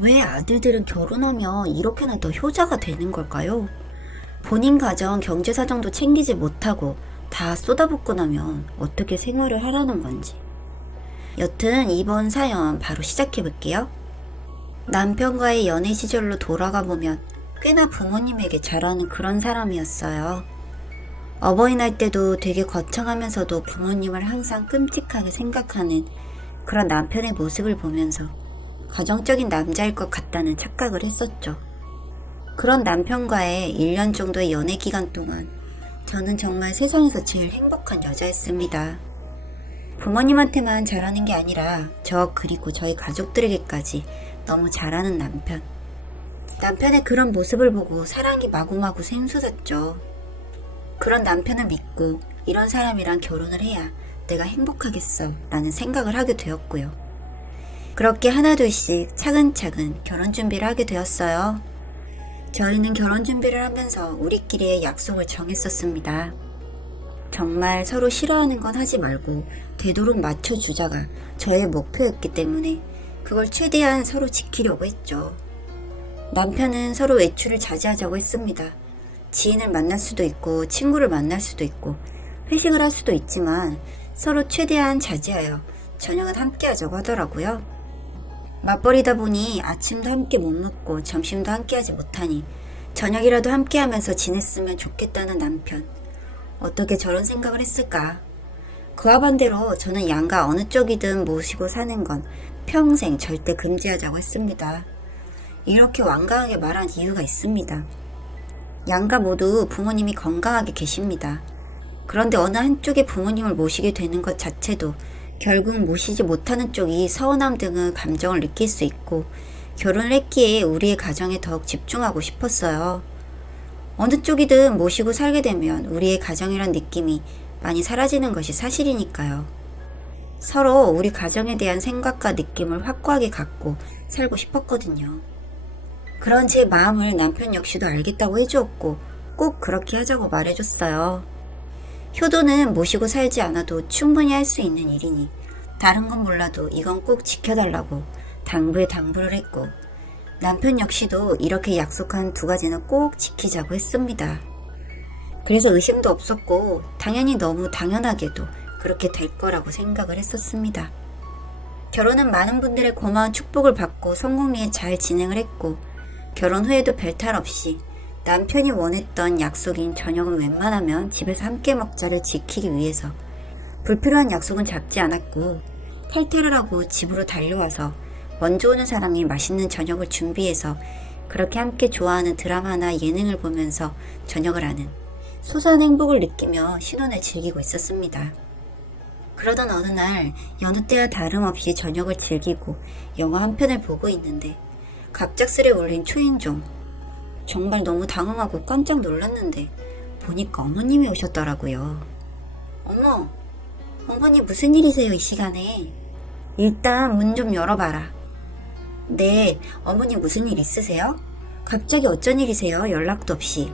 왜 아들들은 결혼하면 이렇게나 더 효자가 되는 걸까요? 본인 가정 경제 사정도 챙기지 못하고 다 쏟아붓고 나면 어떻게 생활을 하라는 건지. 여튼 이번 사연 바로 시작해 볼게요. 남편과의 연애 시절로 돌아가 보면 꽤나 부모님에게 잘하는 그런 사람이었어요. 어버이날 때도 되게 거창하면서도 부모님을 항상 끔찍하게 생각하는 그런 남편의 모습을 보면서 가정적인 남자일 것 같다는 착각을 했었죠. 그런 남편과의 1년 정도의 연애 기간 동안 저는 정말 세상에서 제일 행복한 여자였습니다. 부모님한테만 잘하는 게 아니라 저 그리고 저희 가족들에게까지 너무 잘하는 남편. 남편의 그런 모습을 보고 사랑이 마구마구 샘솟았죠. 그런 남편을 믿고 이런 사람이랑 결혼을 해야 내가 행복하겠어 라는 생각을 하게 되었고요. 그렇게 하나둘씩 차근차근 결혼 준비를 하게 되었어요. 저희는 결혼 준비를 하면서 우리끼리의 약속을 정했었습니다. 정말 서로 싫어하는 건 하지 말고 되도록 맞춰주자가 저의 목표였기 때문에 그걸 최대한 서로 지키려고 했죠. 남편은 서로 외출을 자제하자고 했습니다. 지인을 만날 수도 있고 친구를 만날 수도 있고 회식을 할 수도 있지만 서로 최대한 자제하여 저녁은 함께 하자고 하더라고요. 맞벌이다 보니 아침도 함께 못 먹고 점심도 함께 하지 못하니 저녁이라도 함께 하면서 지냈으면 좋겠다는 남편. 어떻게 저런 생각을 했을까? 그와 반대로 저는 양가 어느 쪽이든 모시고 사는 건 평생 절대 금지하자고 했습니다. 이렇게 완강하게 말한 이유가 있습니다. 양가 모두 부모님이 건강하게 계십니다. 그런데 어느 한쪽의 부모님을 모시게 되는 것 자체도 결국 모시지 못하는 쪽이 서운함 등의 감정을 느낄 수 있고 결혼을 했기에 우리의 가정에 더욱 집중하고 싶었어요. 어느 쪽이든 모시고 살게 되면 우리의 가정이란 느낌이 많이 사라지는 것이 사실이니까요. 서로 우리 가정에 대한 생각과 느낌을 확고하게 갖고 살고 싶었거든요. 그런 제 마음을 남편 역시도 알겠다고 해주었고 꼭 그렇게 하자고 말해줬어요. 효도는 모시고 살지 않아도 충분히 할 수 있는 일이니 다른 건 몰라도 이건 꼭 지켜달라고 당부에 당부를 했고 남편 역시도 이렇게 약속한 두 가지는 꼭 지키자고 했습니다. 그래서 의심도 없었고 당연히 너무 당연하게도 그렇게 될 거라고 생각을 했었습니다. 결혼은 많은 분들의 고마운 축복을 받고 성공리에 잘 진행을 했고 결혼 후에도 별탈 없이 남편이 원했던 약속인 저녁은 웬만하면 집에서 함께 먹자를 지키기 위해서 불필요한 약속은 잡지 않았고 탈퇴를 하고 집으로 달려와서 먼저 오는 사람이 맛있는 저녁을 준비해서 그렇게 함께 좋아하는 드라마나 예능을 보면서 저녁을 하는 소소한 행복을 느끼며 신혼을 즐기고 있었습니다. 그러던 어느 날 여느 때와 다름없이 저녁을 즐기고 영화 한 편을 보고 있는데 갑작스레 울린 초인종. 정말 너무 당황하고 깜짝 놀랐는데 보니까 어머님이 오셨더라고요. 어머, 어머니 무슨 일이세요 이 시간에? 일단 문 좀 열어봐라. 네, 어머니 무슨 일 있으세요? 갑자기 어쩐 일이세요? 연락도 없이.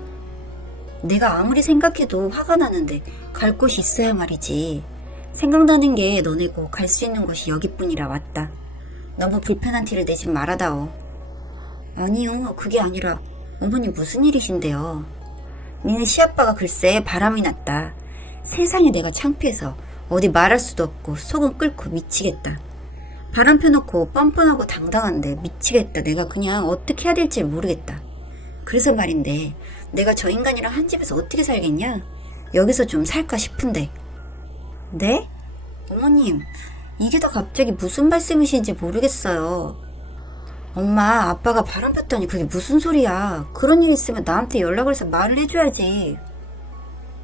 내가 아무리 생각해도 화가 나는데 갈 곳이 있어야 말이지. 생각나는 게 너네고 갈 수 있는 곳이 여기뿐이라 왔다. 너무 불편한 티를 내지 말아다오. 아니요, 그게 아니라 어머니 무슨 일이신데요? 니네 시아빠가 글쎄 바람이 났다. 세상에 내가 창피해서 어디 말할 수도 없고 속은 끓고 미치겠다. 바람 펴놓고 뻔뻔하고 당당한데 미치겠다. 내가 그냥 어떻게 해야 될지 모르겠다. 그래서 말인데 내가 저 인간이랑 한 집에서 어떻게 살겠냐? 여기서 좀 살까 싶은데. 네? 어머님, 이게 다 갑자기 무슨 말씀이신지 모르겠어요. 엄마, 아빠가 바람 폈더니 그게 무슨 소리야. 그런 일 있으면 나한테 연락을 해서 말을 해줘야지.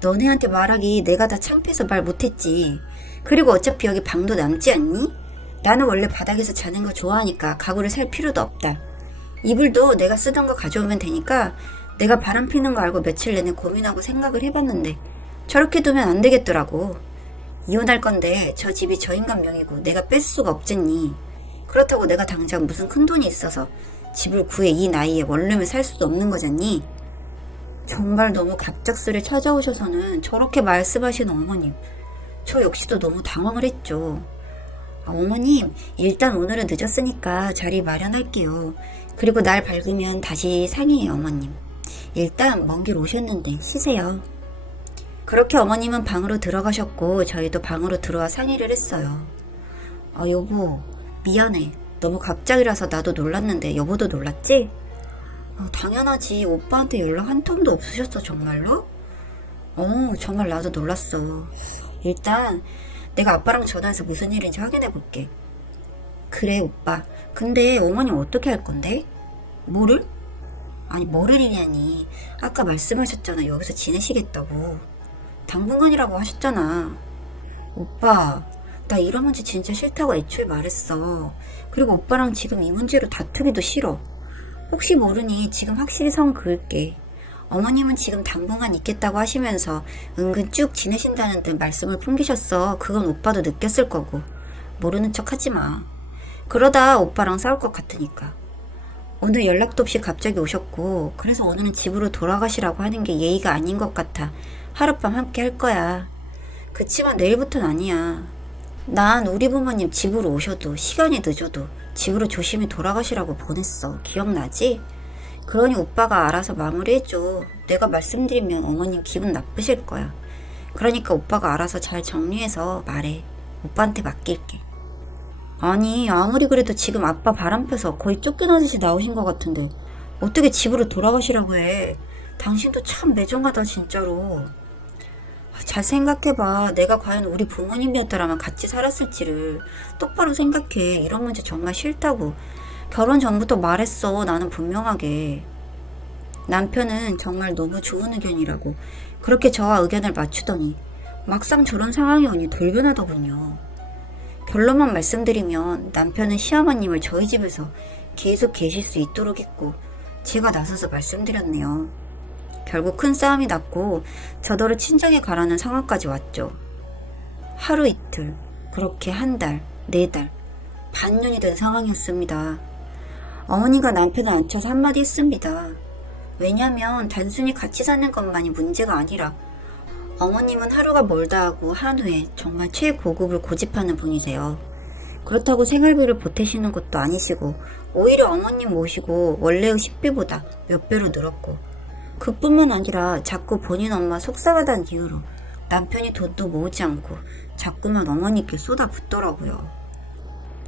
너네한테 말하기 내가 다 창피해서 말 못했지. 그리고 어차피 여기 방도 남지 않니? 나는 원래 바닥에서 자는 거 좋아하니까 가구를 살 필요도 없다. 이불도 내가 쓰던 거 가져오면 되니까 내가 바람 피는 거 알고 며칠 내내 고민하고 생각을 해봤는데 저렇게 두면 안 되겠더라고. 이혼할 건데 저 집이 저 인간 명의고 내가 뺄 수가 없겠니. 그렇다고 내가 당장 무슨 큰 돈이 있어서 집을 구해 이 나이에 원룸에 살 수도 없는 거잖니. 정말 너무 갑작스레 찾아오셔서는 저렇게 말씀하시는 어머님. 저 역시도 너무 당황을 했죠. 어머님, 일단 오늘은 늦었으니까 자리 마련할게요. 그리고 날 밝으면 다시 상의해요, 어머님. 일단 먼 길 오셨는데 쉬세요. 그렇게 어머님은 방으로 들어가셨고 저희도 방으로 들어와 상의를 했어요. 여보, 미안해. 너무 갑작이라서 나도 놀랐는데 여보도 놀랐지? 당연하지. 오빠한테 연락 한 통도 없으셨어, 정말로? 정말 나도 놀랐어. 일단 내가 아빠랑 전화해서 무슨 일인지 확인해 볼게. 그래, 오빠. 근데 어머님 어떻게 할 건데? 뭐를? 아니, 뭐를 이냐니. 아까 말씀하셨잖아. 여기서 지내시겠다고. 당분간이라고 하셨잖아. 오빠, 나 이런 문제 진짜 싫다고 애초에 말했어. 그리고 오빠랑 지금 이 문제로 다투기도 싫어. 혹시 모르니 지금 확실히 선 그을게. 어머님은 지금 당분간 있겠다고 하시면서 은근 쭉 지내신다는 듯 말씀을 풍기셨어. 그건 오빠도 느꼈을 거고. 모르는 척 하지 마. 그러다 오빠랑 싸울 것 같으니까. 오늘 연락도 없이 갑자기 오셨고, 그래서 오늘은 집으로 돌아가시라고 하는 게 예의가 아닌 것 같아. 하룻밤 함께 할 거야. 그치만 내일부터는 아니야. 난 우리 부모님 집으로 오셔도 시간이 늦어도 집으로 조심히 돌아가시라고 보냈어. 기억나지? 그러니 오빠가 알아서 마무리해줘. 내가 말씀드리면 어머님 기분 나쁘실 거야. 그러니까 오빠가 알아서 잘 정리해서 말해. 오빠한테 맡길게. 아니, 아무리 그래도 지금 아빠 바람 펴서 거의 쫓겨나듯이 나오신 것 같은데 어떻게 집으로 돌아가시라고 해. 당신도 참 매정하다, 진짜로. 잘 생각해봐. 내가 과연 우리 부모님이었더라면 같이 살았을지를. 똑바로 생각해. 이런 문제 정말 싫다고. 결혼 전부터 말했어. 나는 분명하게. 남편은 정말 너무 좋은 의견이라고 그렇게 저와 의견을 맞추더니 막상 저런 상황이 오니 돌변하더군요. 결론만 말씀드리면 남편은 시어머님을 저희 집에서 계속 계실 수 있도록 했고 제가 나서서 말씀드렸네요. 결국 큰 싸움이 났고 저더러 친정에 가라는 상황까지 왔죠. 하루 이틀, 그렇게 한 달, 4달, 반년이 된 상황이었습니다. 어머니가 남편을 앉혀서 한마디 했습니다. 왜냐면 단순히 같이 사는 것만이 문제가 아니라 어머님은 하루가 멀다 하고 한우에 정말 최고급을 고집하는 분이세요. 그렇다고 생활비를 보태시는 것도 아니시고 오히려 어머님 모시고 원래의 식비보다 몇 배로 늘었고 그뿐만 아니라 자꾸 본인 엄마 속상하다는 이유로 남편이 돈도 모으지 않고 자꾸만 어머니께 쏟아붓더라고요.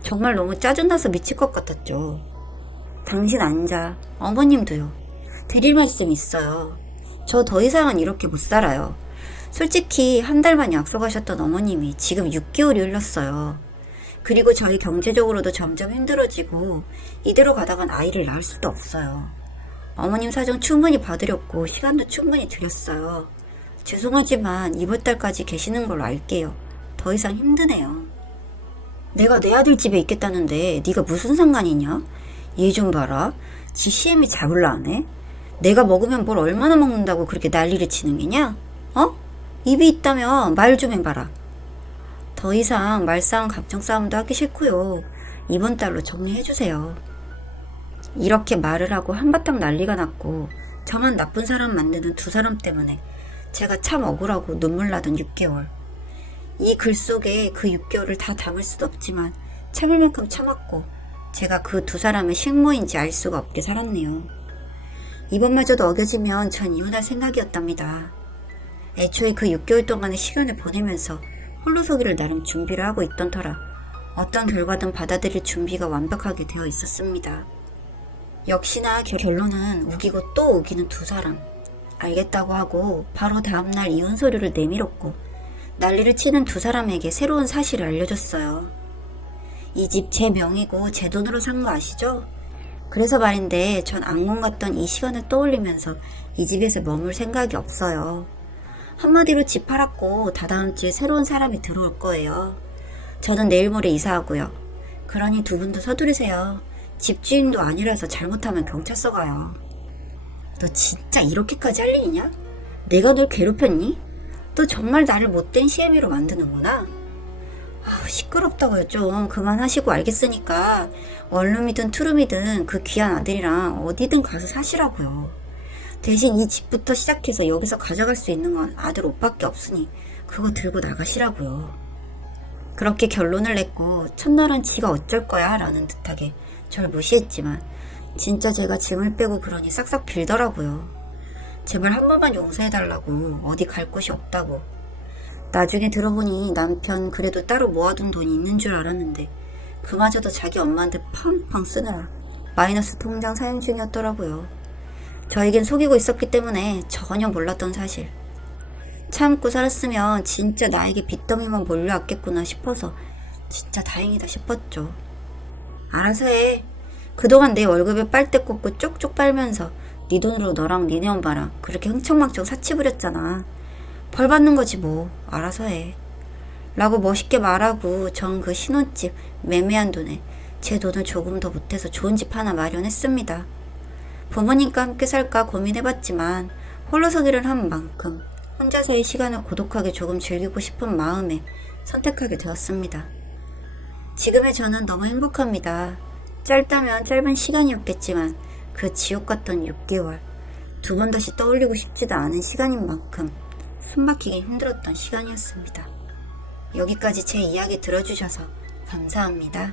정말 너무 짜증나서 미칠 것 같았죠. 당신 앉아. 어머님도요. 드릴 말씀 있어요. 저 더 이상은 이렇게 못 살아요. 솔직히 한 달만 약속하셨던 어머님이 지금 6개월이 흘렀어요. 그리고 저희 경제적으로도 점점 힘들어지고 이대로 가다간 아이를 낳을 수도 없어요. 어머님 사정 충분히 봐드렸고 시간도 충분히 드렸어요. 죄송하지만 이번 달까지 계시는 걸로 알게요. 더 이상 힘드네요. 내가 내 아들 집에 있겠다는데 네가 무슨 상관이냐? 얘 좀 봐라. 지 CM이 잡을라 하네. 내가 먹으면 뭘 얼마나 먹는다고 그렇게 난리를 치는 게냐? 입이 있다면 말 좀 해봐라. 더 이상 말싸움 감정싸움도 하기 싫고요. 이번 달로 정리해주세요. 이렇게 말을 하고 한바탕 난리가 났고 저만 나쁜 사람 만드는 두 사람 때문에 제가 참 억울하고 눈물 나던 6개월. 이 글 속에 그 6개월을 다 담을 수도 없지만 참을 만큼 참았고 제가 그 두 사람의 식모인지 알 수가 없게 살았네요. 이번마저도 어겨지면 전 이혼할 생각이었답니다. 애초에 그 6개월 동안의 시간을 보내면서 홀로서기를 나름 준비를 하고 있던 터라 어떤 결과든 받아들일 준비가 완벽하게 되어 있었습니다. 역시나 결론은 우기고 또 우기는 두 사람. 알겠다고 하고 바로 다음날 이혼 서류를 내밀었고 난리를 치는 두 사람에게 새로운 사실을 알려줬어요. 이 집 제 명의고 제 돈으로 산 거 아시죠? 그래서 말인데 전 악몽 같던 이 시간을 떠올리면서 이 집에서 머물 생각이 없어요. 한마디로 집 팔았고 다다음 주에 새로운 사람이 들어올 거예요. 저는 내일 모레 이사하고요. 그러니 두 분도 서두르세요. 집주인도 아니라서 잘못하면 경찰서 가요. 너 진짜 이렇게까지 할 일이냐? 내가 널 괴롭혔니? 너 정말 나를 못된 CM이로 만드는구나. 시끄럽다고요. 좀 그만하시고 알겠으니까 원룸이든 투룸이든 그 귀한 아들이랑 어디든 가서 사시라고요. 대신 이 집부터 시작해서 여기서 가져갈 수 있는 건 아들 옷밖에 없으니 그거 들고 나가시라고요. 그렇게 결론을 냈고 첫날은 지가 어쩔 거야 라는 듯하게 절 무시했지만 진짜 제가 짐을 빼고 그러니 싹싹 빌더라고요. 제발 한 번만 용서해달라고, 어디 갈 곳이 없다고. 나중에 들어보니 남편 그래도 따로 모아둔 돈이 있는 줄 알았는데 그마저도 자기 엄마한테 팡팡 쓰느라 마이너스 통장 사용 중이었더라고요. 저에겐 속이고 있었기 때문에 전혀 몰랐던 사실. 참고 살았으면 진짜 나에게 빚더미만 몰려왔겠구나 싶어서 진짜 다행이다 싶었죠. 알아서 해. 그동안 내 월급에 빨대 꽂고 쪽쪽 빨면서 네 돈으로 너랑 니네 엄마랑 그렇게 흥청망청 사치 부렸잖아. 벌 받는 거지 뭐. 알아서 해. 라고 멋있게 말하고 전 그 신혼집 매매한 돈에 제 돈을 조금 더 보태서 좋은 집 하나 마련했습니다. 부모님과 함께 살까 고민해봤지만 홀로서기를 한 만큼 혼자서의 시간을 고독하게 조금 즐기고 싶은 마음에 선택하게 되었습니다. 지금의 저는 너무 행복합니다. 짧다면 짧은 시간이었겠지만 그 지옥 같던 6개월, 두 번 다시 떠올리고 싶지도 않은 시간인 만큼 숨막히기 힘들었던 시간이었습니다. 여기까지 제 이야기 들어주셔서 감사합니다.